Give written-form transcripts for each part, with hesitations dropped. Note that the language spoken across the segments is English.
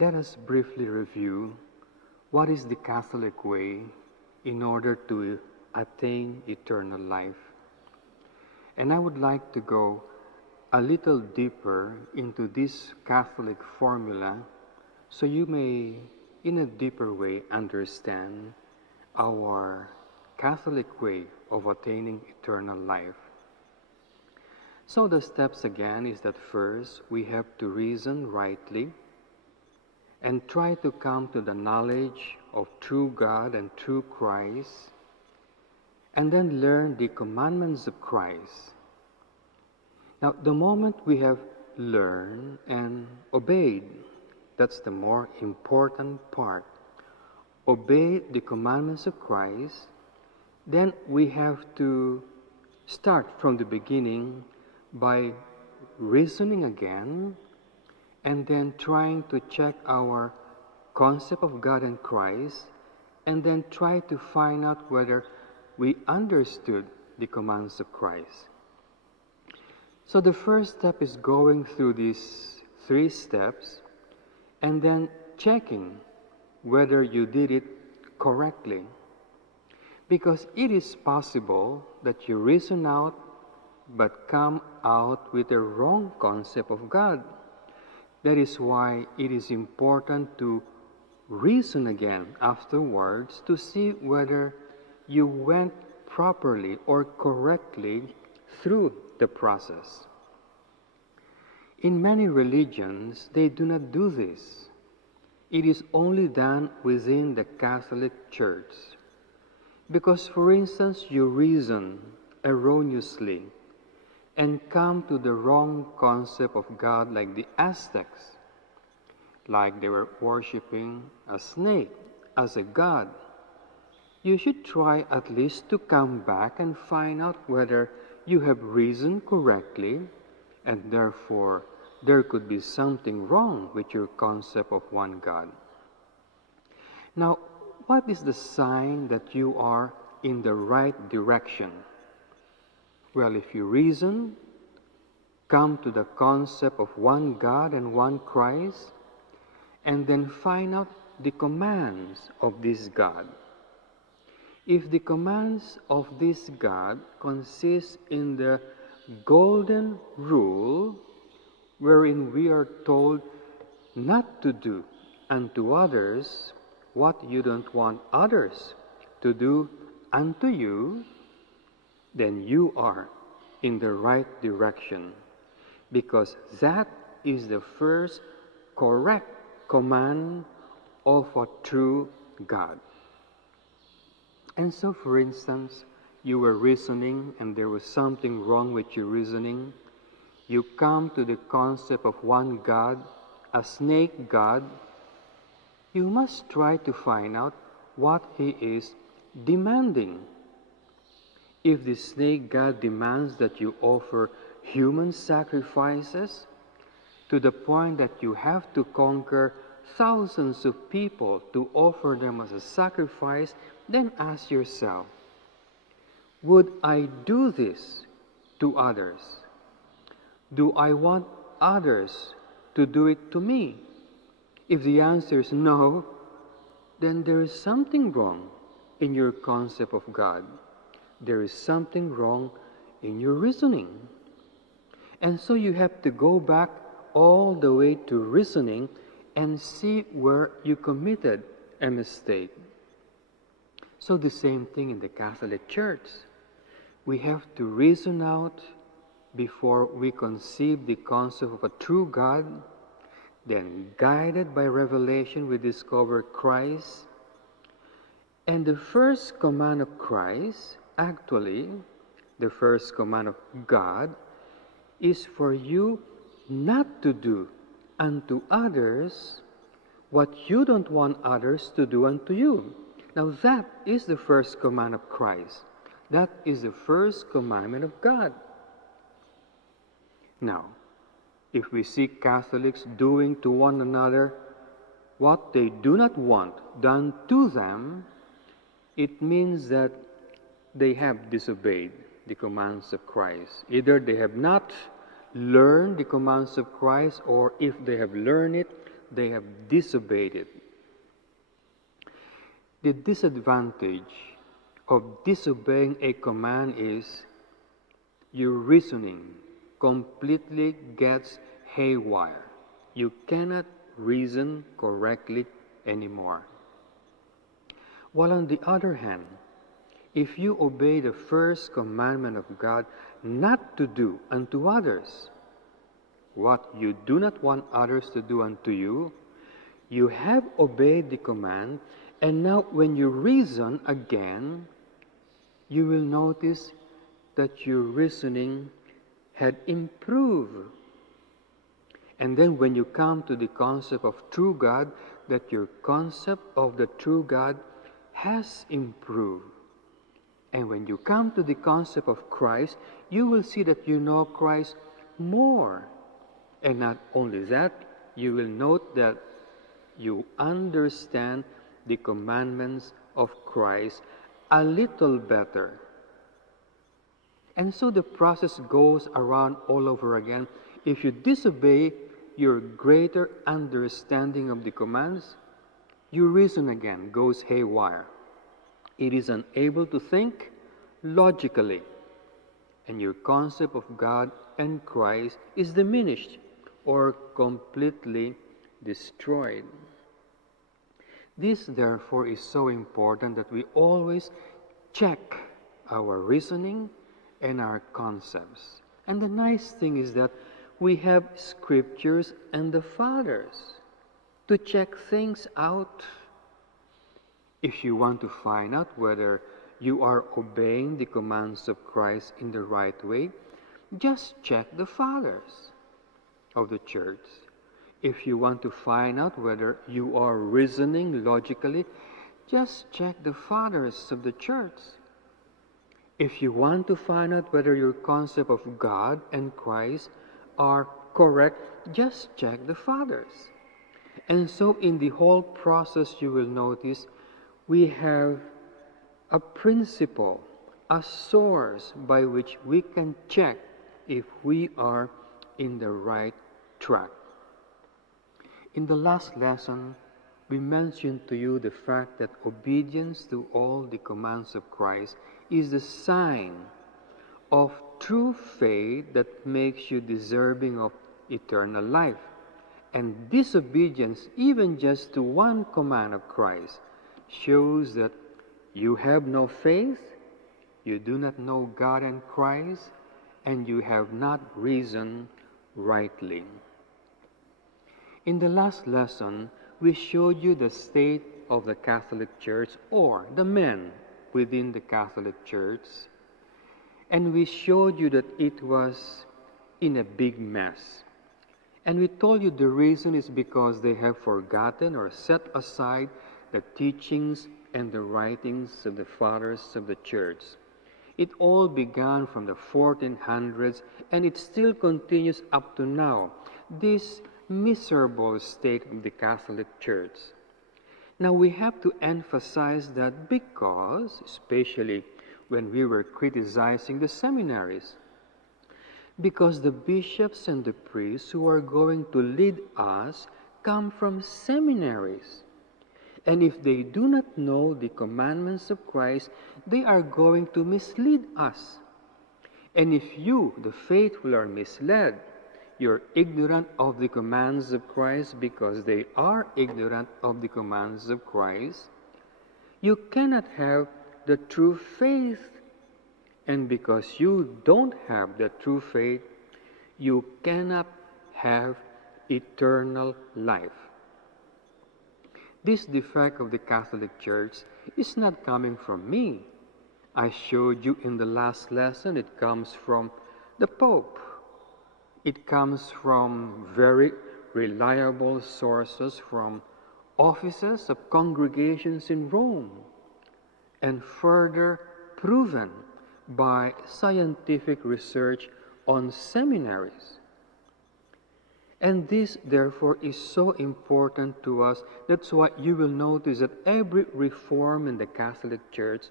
let us briefly review what is the Catholic way in order to attain eternal life. And I would like to go a little deeper into this Catholic formula so you may, in a deeper way, understand our Catholic way of attaining eternal life. So the steps again is that first we have to reason rightly and try to come to the knowledge of true God and true Christ, and then learn the commandments of Christ. Now, the moment we have learned and obeyed, that's the more important part, obey the commandments of Christ, then we have to start from the beginning by reasoning again and then trying to check our concept of God and Christ and then try to find out whether we understood the commands of Christ. So the first step is going through these 3 steps and then checking whether you did it correctly. Because it is possible that you reason out but come out with a wrong concept of God. That is why it is important to reason again afterwards to see whether you went properly or correctly through the process. In many religions, they do not do this. It is only done within the Catholic Church. Because, for instance, you reason erroneously and come to the wrong concept of God like the Aztecs, like they were worshiping a snake as a god. You should try at least to come back and find out whether you have reasoned correctly and therefore there could be something wrong with your concept of one God. Now, what is the sign that you are in the right direction? Well, if you reason, come to the concept of one God and one Christ, and then find out the commands of this God. If the commands of this God consist in the golden rule, wherein we are told not to do unto others what you don't want others to do unto you, then you are in the right direction, because that is the first correct command of a true God. And so, for instance, you were reasoning and there was something wrong with your reasoning. You come to the concept of one God, a snake God. You must try to find out what he is demanding. If the snake God demands that you offer human sacrifices to the point that you have to conquer thousands of people to offer them as a sacrifice, then ask yourself, would I do this to others? Do I want others to do it to me? If the answer is no, then there is something wrong in your concept of God. There is something wrong in your reasoning. And so you have to go back all the way to reasoning and see where you committed a mistake. So the same thing in the Catholic Church. We have to reason out before we conceive the concept of a true God. Then, guided by revelation, we discover Christ. And the first command of Christ, actually, the first command of God, is for you not to do unto others what you don't want others to do unto you. Now that is the first command of Christ. That is the first commandment of God. Now, if we see Catholics doing to one another what they do not want done to them, it means that they have disobeyed the commands of Christ. Either they have not learned the commands of Christ, or if they have learned it, they have disobeyed it. The disadvantage of disobeying a command is your reasoning completely gets haywire. You cannot reason correctly anymore. While on the other hand, if you obey the first commandment of God not to do unto others what you do not want others to do unto you, you have obeyed the command, and now when you reason again, you will notice that your reasoning had improved. And then when you come to the concept of true God, that your concept of the true God has improved. And when you come to the concept of Christ, you will see that you know Christ more. And not only that, you will note that you understand the commandments of Christ a little better. And so the process goes around all over again. If you disobey your greater understanding of the commands, your reason again goes haywire. It is unable to think logically, and your concept of God and Christ is diminished or completely destroyed. This, therefore, is so important that we always check our reasoning and our concepts. And the nice thing is that we have scriptures and the fathers to check things out. If you want to find out whether you are obeying the commands of Christ in the right way, just check the fathers of the church. If you want to find out whether you are reasoning logically, just check the fathers of the church. If you want to find out whether your concept of God and Christ are correct, just check the fathers. And so in the whole process, you will notice we have a principle, a source by which we can check if we are in the right track. In the last lesson, we mentioned to you the fact that obedience to all the commands of Christ is the sign of true faith that makes you deserving of eternal life. And disobedience, even just to one command of Christ, shows that you have no faith, you do not know God and Christ, and you have not reasoned rightly. In the last lesson, we showed you the state of the Catholic Church, or the men within the Catholic Church, and we showed you that it was in a big mess. And we told you the reason is because they have forgotten or set aside the teachings and the writings of the fathers of the church. It all began from the 1400s, and it still continues up to now, this miserable state of the Catholic Church. Now we have to emphasize that because, especially when we were criticizing the seminaries, because the bishops and the priests who are going to lead us come from seminaries. And if they do not know the commandments of Christ, they are going to mislead us. And if you, the faithful, are misled, you're ignorant of the commands of Christ because they are ignorant of the commands of Christ, you cannot have the true faith. And because you don't have the true faith, you cannot have eternal life. This defect of the Catholic Church is not coming from me. I showed you in the last lesson it comes from the Pope. It comes from very reliable sources, from offices of congregations in Rome, and further proven by scientific research on seminaries. And this, therefore, is so important to us. That's why you will notice that every reform in the Catholic Church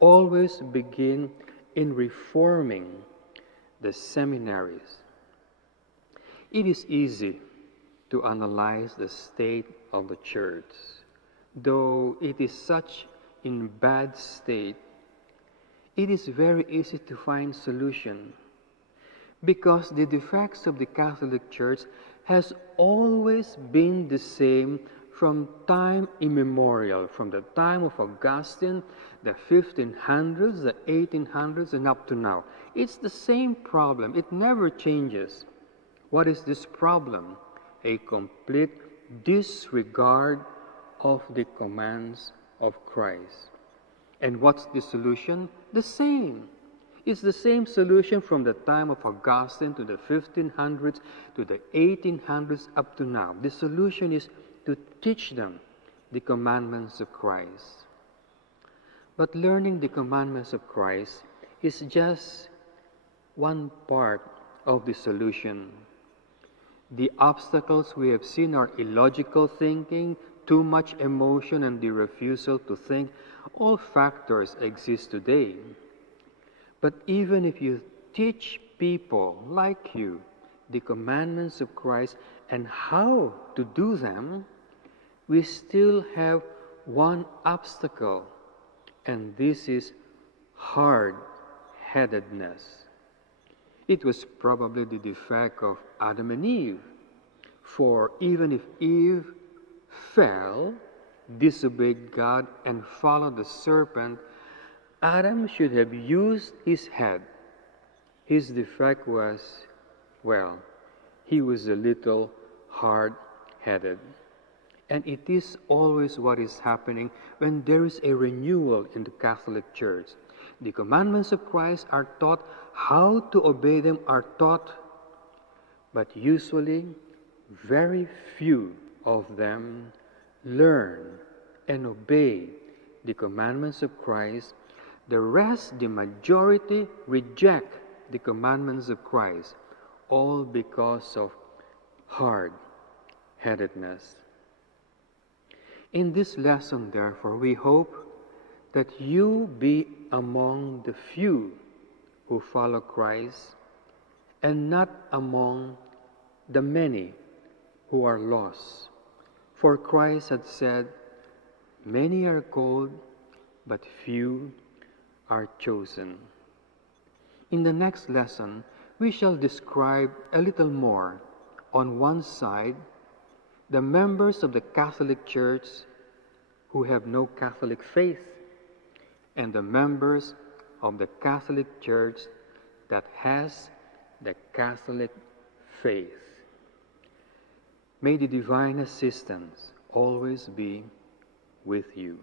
always begin in reforming the seminaries. It is easy to analyze the state of the church. Though it is such in bad state, it is very easy to find solution, because the defects of the Catholic Church has always been the same from time immemorial, from the time of Augustine, the 1500s, the 1800s, and up to now. It's the same problem. It never changes. What is this problem? A complete disregard of the commands of Christ. And what's the solution? The same. It's the same solution from the time of Augustine to the 1500s to the 1800s up to now. The solution is to teach them the commandments of Christ. But learning the commandments of Christ is just one part of the solution. The obstacles we have seen are illogical thinking, too much emotion, and the refusal to think. All factors exist today. But even if you teach people like you the commandments of Christ and how to do them, we still have one obstacle, and this is hard-headedness. It was probably the defect of Adam and Eve, for even if Eve fell, disobeyed God, and followed the serpent, Adam should have used his head. His defect was, well, he was a little hard-headed. And it is always what is happening when there is a renewal in the Catholic Church. The commandments of Christ are taught, how to obey them are taught, but usually very few of them learn and obey the commandments of Christ. The rest, the majority, reject the commandments of Christ, all because of hard-headedness. In this lesson, therefore, we hope that you be among the few who follow Christ and not among the many who are lost. For Christ had said, "Many are called, but few are chosen." In the next lesson, we shall describe a little more, on one side, the members of the Catholic Church who have no Catholic faith, and the members of the Catholic Church that has the Catholic faith. May the divine assistance always be with you.